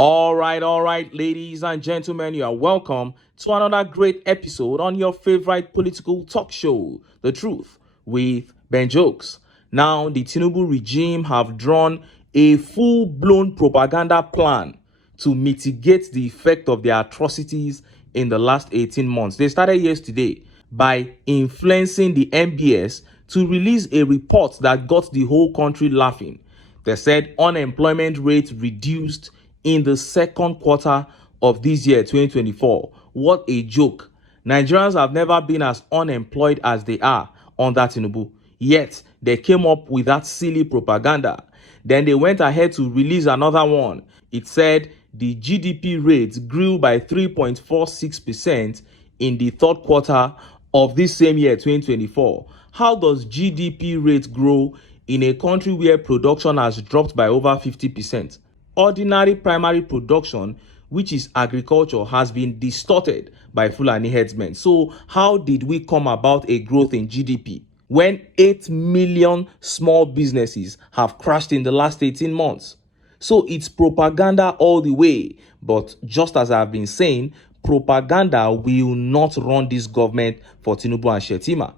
All right, ladies and gentlemen, you are welcome to another great episode on your favorite political talk show, The Truth with Ben Jokes. Now, the Tinubu regime have drawn a full-blown propaganda plan to mitigate the effect of their atrocities in the last 18 months. They started yesterday by influencing the MBS to release a report that got the whole country laughing. They said unemployment rate reduced in the second quarter of this year, 2024. What a joke. Nigerians have never been as unemployed as they are under Tinubu. Yet, they came up with that silly propaganda. Then they went ahead to release another one. It said the GDP rate grew by 3.46% in the third quarter of this same year, 2024. How does GDP rate grow in a country where production has dropped by over 50%? Ordinary primary production, which is agriculture, has been distorted by Fulani herdsmen. So how did we come about a growth in GDP when 8 million small businesses have crashed in the last 18 months? So it's propaganda all the way. But just as I've been saying, propaganda will not run this government for Tinubu and Shettima.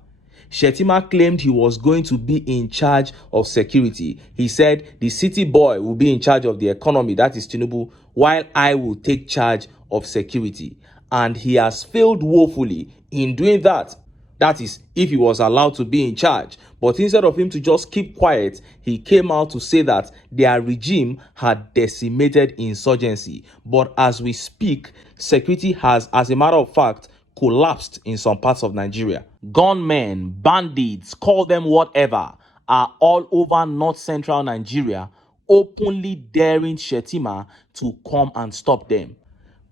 Shettima claimed he was going to be in charge of security. He said the city boy will be in charge of the economy, that is Tinubu, while I will take charge of security. And he has failed woefully in doing that. That is, if he was allowed to be in charge. But instead of him to just keep quiet, he came out to say that their regime had decimated insurgency. But as we speak, security has, as a matter of fact, collapsed in some parts of Nigeria. Gunmen, bandits, call them whatever, are all over north-central Nigeria, openly daring Shettima to come and stop them.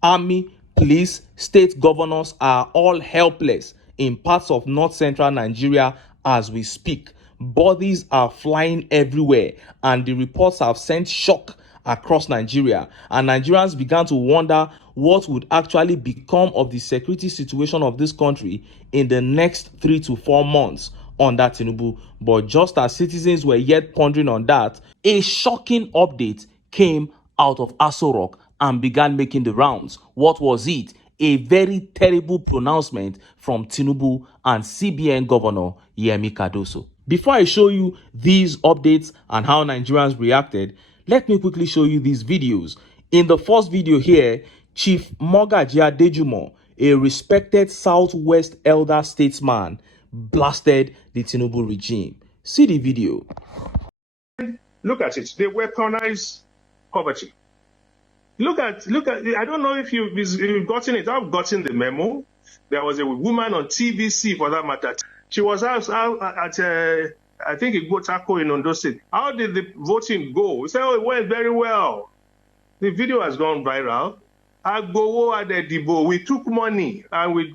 Army, police, state governors are all helpless in parts of north-central Nigeria as we speak. Bodies are flying everywhere, and the reports have sent shock across Nigeria, and Nigerians began to wonder what would actually become of the security situation of this country in the next 3 to 4 months under Tinubu. But just as citizens were yet pondering on that, a shocking update came out of Aso Rock and began making the rounds. What was it? A very terrible pronouncement from Tinubu and CBN Governor Yemi CARDOSO. Before I show you these updates and how Nigerians reacted, let me quickly show you these videos. In the first video here, Chief L.G.A Dejumo, a respected Southwest elder statesman, blasted the Tinubu regime. See the video. Look at it. They weaponize poverty. Look at. I don't know if you've gotten it. I've gotten the memo. There was a woman on TVC, for that matter. She was asked out at I think it got Taco in Ondo State. How did the voting go? We said, oh, it went very well. The video has gone viral. We took money and we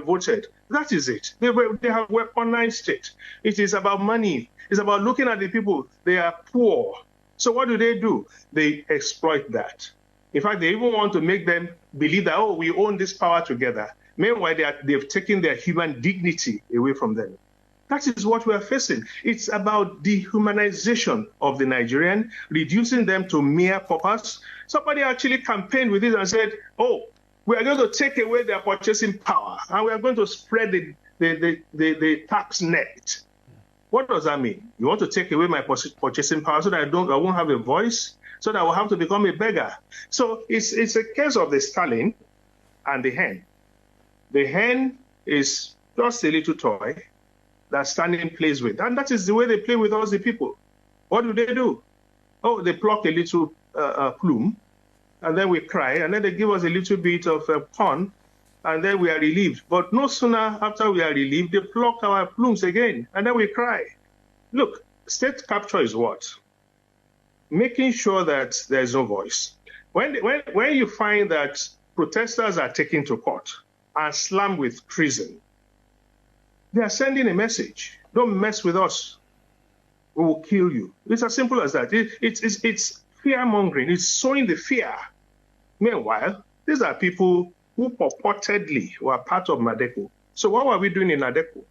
voted. That is it. They have weaponized it. It is about money. It's about looking at the people. They are poor. So what do? They exploit that. In fact, they even want to make them believe that, oh, we own this power together. Meanwhile, they've taken their human dignity away from them. That is what we are facing. It's about dehumanization of the Nigerian, reducing them to mere paupers. Somebody actually campaigned with it and said, oh, we are going to take away their purchasing power and we are going to spread the tax net. What does that mean? You want to take away my purchasing power so that I won't have a voice, so that I will have to become a beggar. So it's a case of the stallion and the hen. The hen is just a little toy that stallion plays with. And that is the way they play with us, the people. What do? Oh, they pluck a little plume, and then we cry, and then they give us a little bit of corn, and then we are relieved. But no sooner after we are relieved, they pluck our plumes again, and then we cry. Look, state capture is what? Making sure that there's no voice. When you find that protesters are taken to court and slammed with treason, they are sending a message. Don't mess with us. We will kill you. It's as simple as that. It's fear-mongering. It's sowing the fear. Meanwhile, these are people who purportedly were part of Nadeko. So what were we doing in Nadeko?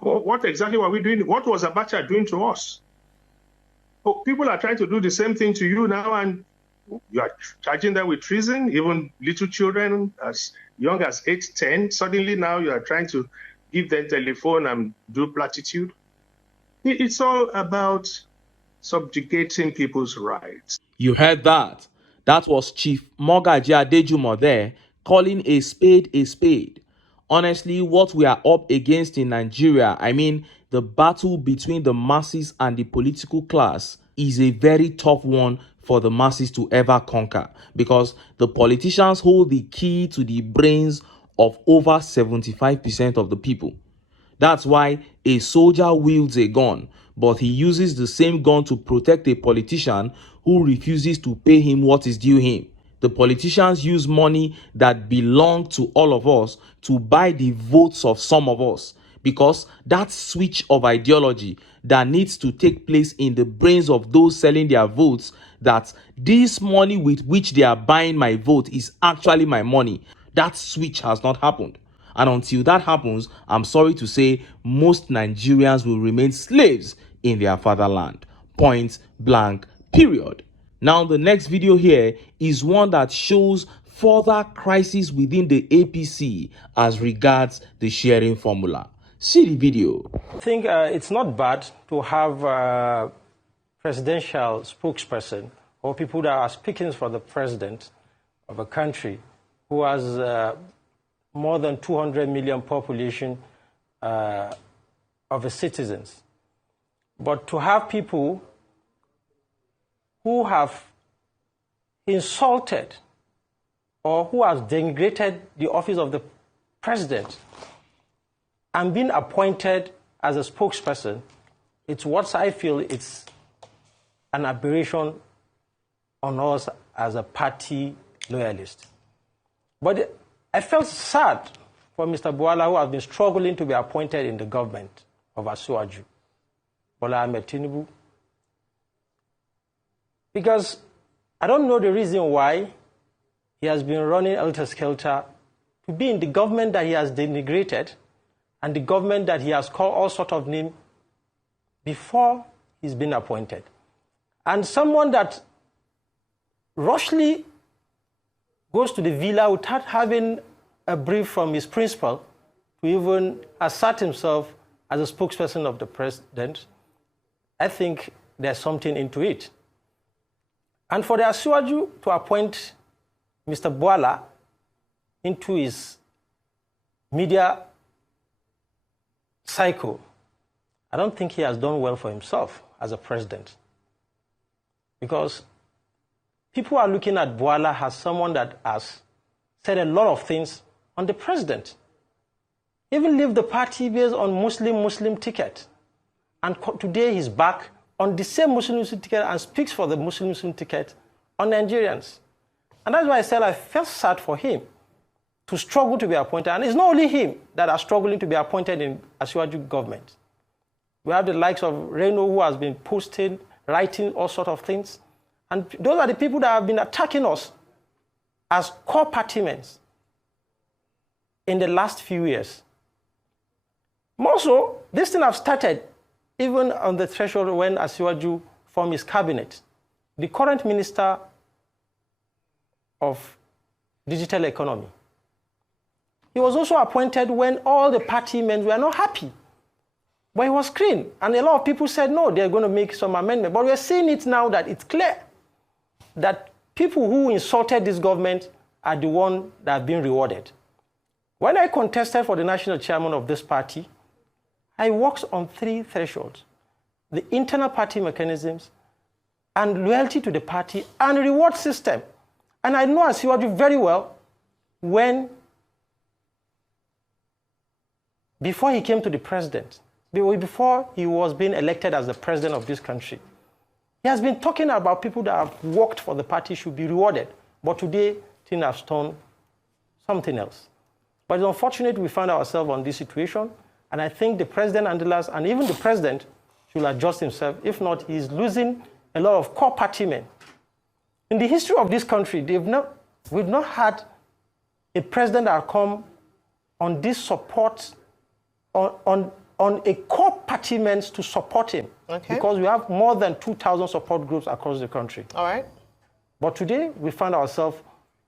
What exactly were we doing? What was Abacha doing to us? Oh, people are trying to do the same thing to you now, and You are charging them with treason, even little children as young as 8, 10. Suddenly now you are trying to give them telephone and do platitude. It's all about subjugating people's rights. You heard that. That was Chief Mogaji Adejumo there, calling a spade a spade. Honestly, what we are up against in Nigeria, I mean, the battle between the masses and the political class, is a very tough one for the masses to ever conquer, because the politicians hold the key to the brains of over 75% of the people. That's why a soldier wields a gun, but he uses the same gun to protect a politician who refuses to pay him what is due him. The politicians use money that belong to all of us to buy the votes of some of us, because that switch of ideology that needs to take place in the brains of those selling their votes, that this money with which they are buying my vote is actually my money, that switch has not happened. And until that happens, I'm sorry to say, most Nigerians will remain slaves in their fatherland. Point blank, period. Now, the next video here is one that shows further crisis within the APC as regards the sharing formula. See the video. I think it's not bad to have a presidential spokesperson or people that are speaking for the president of a country who has more than 200 million population of its citizens. But to have people who have insulted or who has denigrated the office of the president and been appointed as a spokesperson, it's what I feel it's an aberration on us as a party loyalist. But I felt sad for Mr. Bwala, who has been struggling to be appointed in the government of Asuwaju, Bola Ahmed Tinubu, because I don't know the reason why he has been running helter-skelter to be in the government that he has denigrated and the government that he has called all sorts of names before he's been appointed. And someone that rushly goes to the villa without having a brief from his principal to even assert himself as a spokesperson of the president, I think there's something into it. And for the Asuwaju to appoint Mr. Bwala into his media cycle, I don't think he has done well for himself as a president. Because people are looking at Bwala as someone that has said a lot of things on the president. Even leave the party based on Muslim ticket. And today he's back on the same Muslim ticket and speaks for the Muslim ticket on Nigerians. And that's why I said I felt sad for him to struggle to be appointed. And it's not only him that are struggling to be appointed in Asuwaju government. We have the likes of Reno, who has been posting, writing all sorts of things. And those are the people that have been attacking us as core party men in the last few years. More so, this thing have started even on the threshold when Asuwaju formed his cabinet. The current minister of digital economy, he was also appointed when all the party men were not happy. But he was screened, and a lot of people said, no, they're going to make some amendment. But we're seeing it now that it's clear that people who insulted this government are the ones that have been rewarded. When I contested for the national chairman of this party, I worked on 3 thresholds: the internal party mechanisms, and loyalty to the party, and reward system. And I know Asuwaju very well before he came to the president, before he was being elected as the president of this country. He has been talking about people that have worked for the party should be rewarded. But today, things have turned something else. But it's unfortunate we found ourselves on this situation. And I think the president and even the president should adjust himself. If not, he's losing a lot of core party men. In the history of this country, we've not had a president that come on this support, on a core party men to support him. Okay. Because we have more than 2,000 support groups across the country. All right. But today, we find ourselves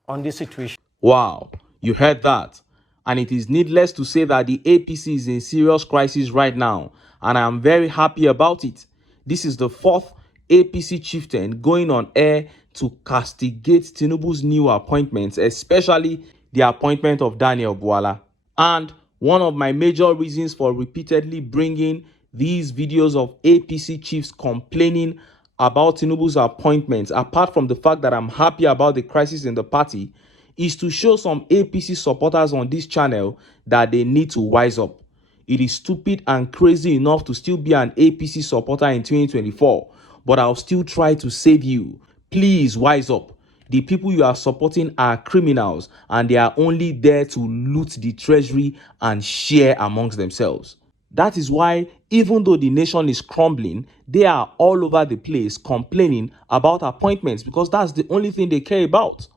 on this situation. Wow, you heard that. And it is needless to say that the APC is in serious crisis right now, and I am very happy about it. This is the fourth APC chieftain going on air to castigate Tinubu's new appointments, especially the appointment of Daniel Bwala. And one of my major reasons for repeatedly bringing these videos of APC chiefs complaining about Tinubu's appointments, apart from the fact that I'm happy about the crisis in the party, is to show some APC supporters on this channel that they need to wise up. It is stupid and crazy enough to still be an APC supporter in 2024, but I'll still try to save you. Please wise up. The people you are supporting are criminals, and they are only there to loot the treasury and share amongst themselves. That is why, even though the nation is crumbling, they are all over the place complaining about appointments, because that's the only thing they care about.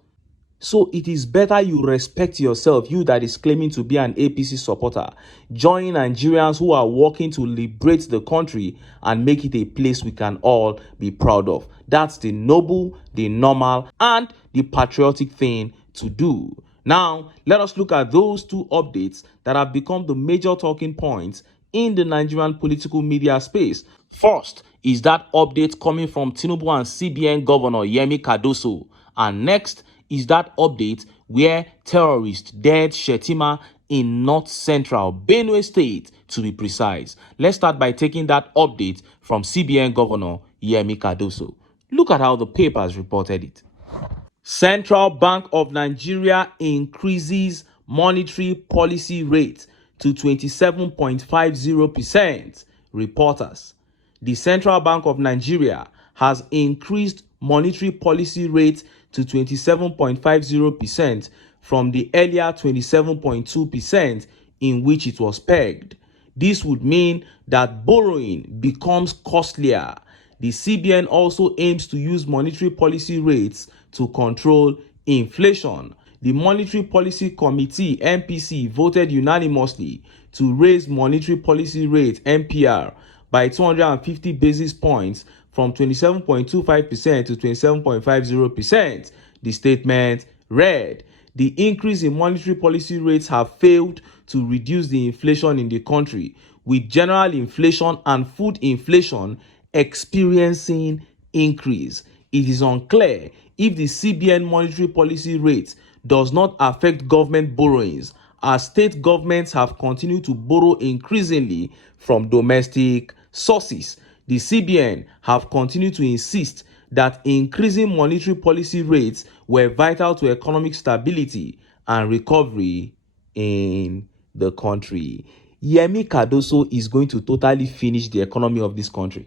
So it is better you respect yourself, you that is claiming to be an APC supporter. Join Nigerians who are working to liberate the country and make it a place we can all be proud of. That's the noble, the normal, and the patriotic thing to do. Now, let us look at those two updates that have become the major talking points in the Nigerian political media space. First is that update coming from Tinubu and CBN Governor Yemi CARDOSO. And next is that update where terrorists dared Shetima in North Central Benue State, to be precise. Let's start by taking that update from CBN Governor Yemi CARDOSO. Look at how the papers reported it. Central Bank of Nigeria increases monetary policy rate to 27.50%. Reporters. The Central Bank of Nigeria has increased monetary policy rate to 27.50% from the earlier 27.2% in which it was pegged. This would mean that borrowing becomes costlier. The CBN also aims to use monetary policy rates to control inflation. The Monetary Policy Committee (MPC) voted unanimously to raise monetary policy rate (MPR) by 250 basis points from 27.25% to 27.50%. The statement read, "The increase in monetary policy rates have failed to reduce the inflation in the country, with general inflation and food inflation experiencing increase. It is unclear if the CBN monetary policy rate does not affect government borrowings, as state governments have continued to borrow increasingly from domestic sources. The CBN have continued to insist that increasing monetary policy rates were vital to economic stability and recovery in the country." Yemi CARDOSO is going to totally finish the economy of this country.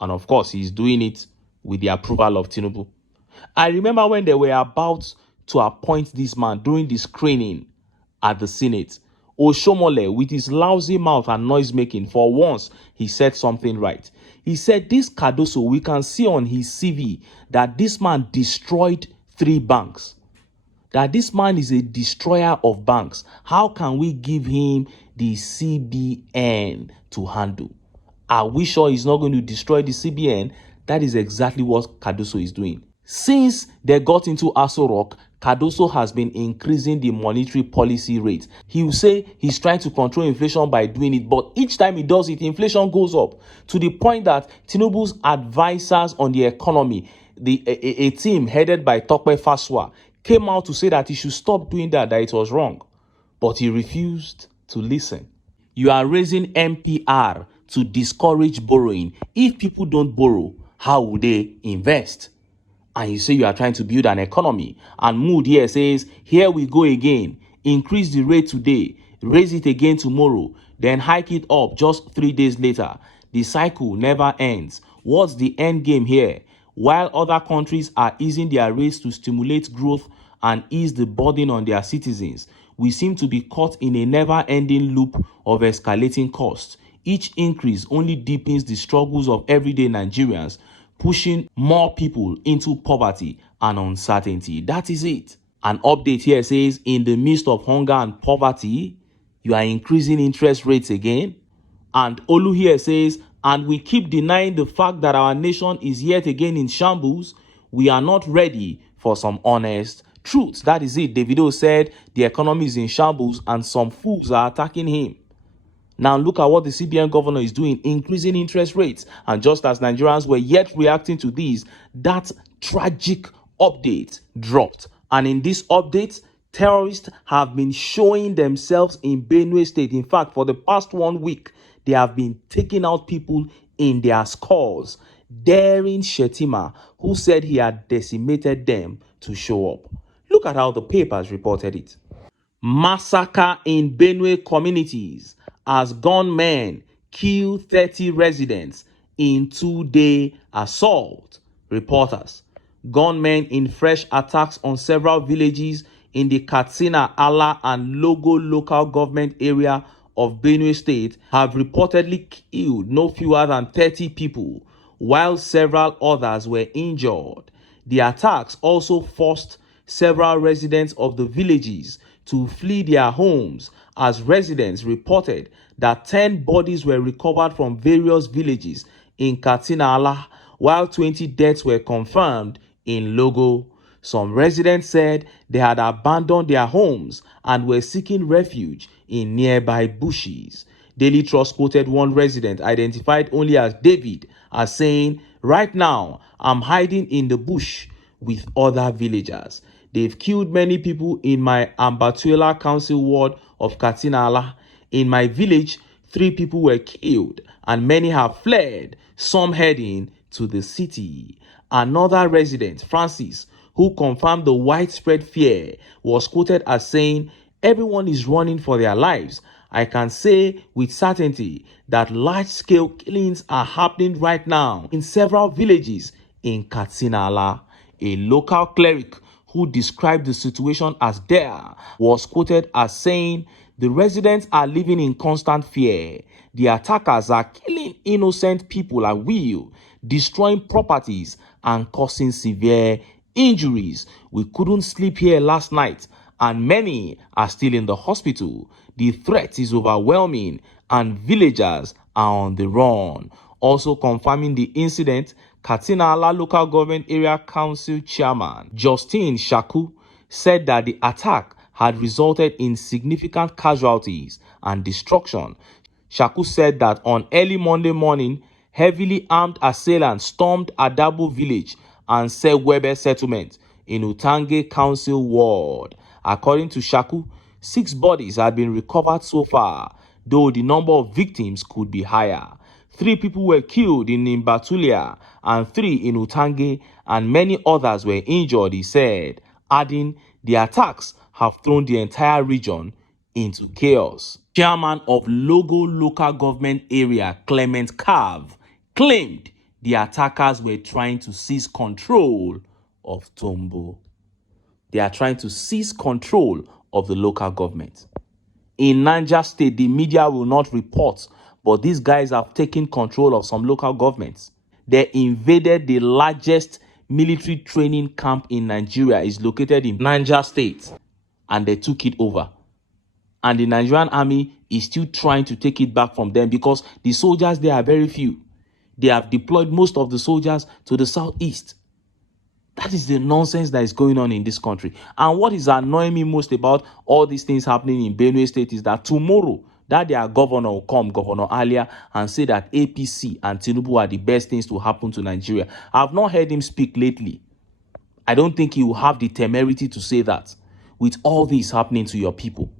And of course, he's doing it with the approval of Tinubu. I remember when they were about to appoint this man during the screening at the Senate. Oshomole, with his lousy mouth and noise making, for once, he said something right. He said, "This Cardoso, we can see on his CV that this man destroyed 3 banks. That this man is a destroyer of banks. How can we give him the CBN to handle? Are we sure he's not going to destroy the CBN?" That is exactly what Cardoso is doing. Since they got into Aso Rock, Cardoso has been increasing the monetary policy rate. He will say he's trying to control inflation by doing it, but each time he does it, inflation goes up to the point that Tinubu's advisors on the economy, a team headed by Tokpe Faswa, came out to say that he should stop doing that it was wrong. But he refused to listen. You are raising MPR to discourage borrowing. If people don't borrow, how will they invest? And you say you are trying to build an economy. And Mood here says, "Here we go again. Increase the rate today, raise it again tomorrow, then hike it up just 3 days later. The cycle never ends. What's the end game here? While other countries are easing their rates to stimulate growth and ease the burden on their citizens, we seem to be caught in a never-ending loop of escalating costs. Each increase only deepens the struggles of everyday Nigerians, pushing more people into poverty and uncertainty." That is it. An update here says, in the midst of hunger and poverty, you are increasing interest rates again. And Olu here says, "And we keep denying the fact that our nation is yet again in shambles. we are not ready for some honest truth. That is it. Davido said the economy is in shambles and some fools are attacking him. Now look at what the CBN governor is doing, increasing interest rates. And just as Nigerians were yet reacting to these, that tragic update dropped. And in this update, terrorists have been showing themselves in Benue State. In fact, for the past 1 week, they have been taking out people in their skulls, daring Shetima, who said he had decimated them, to show up. Look at how the papers reported it. Massacre in Benue communities as gunmen kill 30 residents in 2-day assault. Reporters. Gunmen in fresh attacks on several villages in the Katsina, Ala, and Logo local government area of Benue State have reportedly killed no fewer than 30 people, while several others were injured. The attacks also forced several residents of the villages to flee their homes, as residents reported that 10 bodies were recovered from various villages in Katsina Ala, while 20 deaths were confirmed in Logo. Some residents said they had abandoned their homes and were seeking refuge in nearby bushes. Daily Trust quoted one resident, identified only as David, as saying, "Right now, I'm hiding in the bush with other villagers. They've killed many people in my Ambatuela Council ward of Katsina Ala. In my village, 3 people were killed and many have fled, some heading to the city." Another resident, Francis, who confirmed the widespread fear, was quoted as saying, "Everyone is running for their lives. I can say with certainty that large-scale killings are happening right now in several villages in Katsina Ala." A local cleric who described the situation as dire was quoted as saying, "The residents are living in constant fear. The attackers are killing innocent people at will, destroying properties and causing severe injuries. We couldn't sleep here last night and many are still in the hospital. The threat is overwhelming and villagers are on the run." Also confirming the incident, Katsina Ala Local Government Area Council Chairman Justine Shaku said that the attack had resulted in significant casualties and destruction. Shaku said that on early Monday morning, heavily armed assailants stormed Adabo village and Sewebe settlement in Utange Council ward. According to Shaku, 6 bodies had been recovered so far, though the number of victims could be higher. 3 people were killed in Nimbatulia and 3 in Utange, and many others were injured, he said, adding, "The attacks have thrown the entire region into chaos." Chairman of Logo local government area, Clement Cav, claimed the attackers were trying to seize control of Tombo. They are trying to seize control of the local government. In Niger State, the media will not report, but these guys have taken control of some local governments. They invaded the largest military training camp in Nigeria. Is located in Niger State, and they took it over. And the Nigerian army is still trying to take it back from them because the soldiers there are very few. They have deployed most of the soldiers to the southeast. That is the nonsense that is going on in this country. And what is annoying me most about all these things happening in Benue State is that tomorrow, that their governor will come, Governor Alia, and say that APC and Tinubu are the best things to happen to Nigeria. I have not heard him speak lately. I don't think he will have the temerity to say that with all this happening to your people.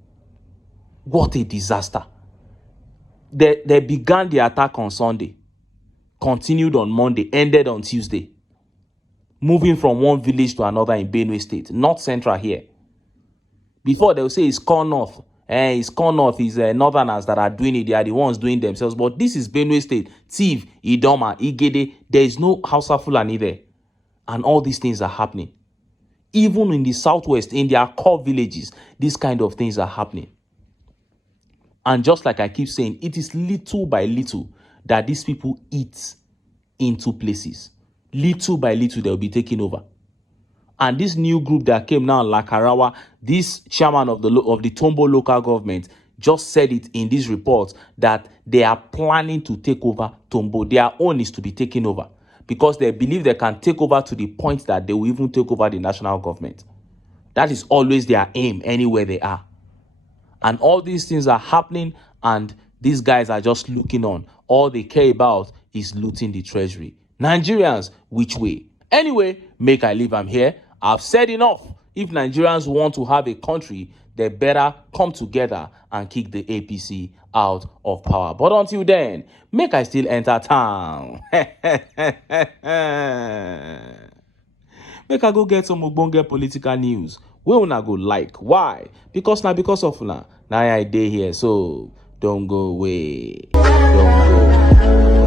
What a disaster. They began the attack on Sunday, continued on Monday, ended on Tuesday, moving from one village to another in Benue State, not central here. Before, they will say it's Core North. It's Core North, it's northerners that are doing it. They are the ones doing themselves. But this is Benue State, Tiv, Idoma, Igede. There is no Hausa Fulani there. And all these things are happening. Even in the southwest, in their core villages, these kind of things are happening. And just like I keep saying, it is little by little that these people eat into places. Little by little, they'll be taking over. And this new group that came now, Lakarawa, this chairman of the Tombo local government, just said it in this report that they are planning to take over Tombo. Their own is to be taken over. because they believe they can take over to the point that they will even take over the national government. That is always their aim anywhere they are. And all these things are happening, and these guys are just looking on. All they care about is looting the treasury. Nigerians, which way? Anyway, make I leave am here. I've said enough. If Nigerians want to have a country, they better come together and kick the APC out of power. But until then, make I still enter town. Make I go get some ogbonge political news wey una go like. Why? Because of una na I dey here, so don't go away. Don't go.